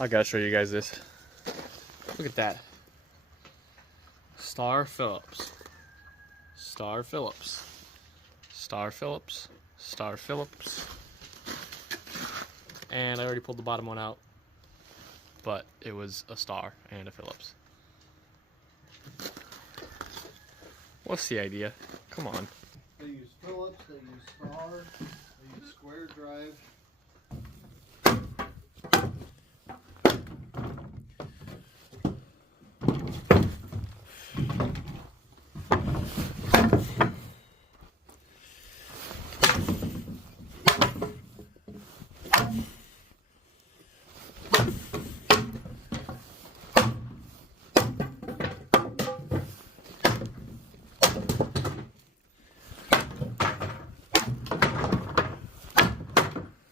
I gotta show you guys this. Look at that. Star Phillips. Star Phillips. Star Phillips. Star Phillips. And I already pulled the bottom one out, but it was a star and a Phillips. What's the idea? Come on. They use Phillips, they use Star, they use square drive.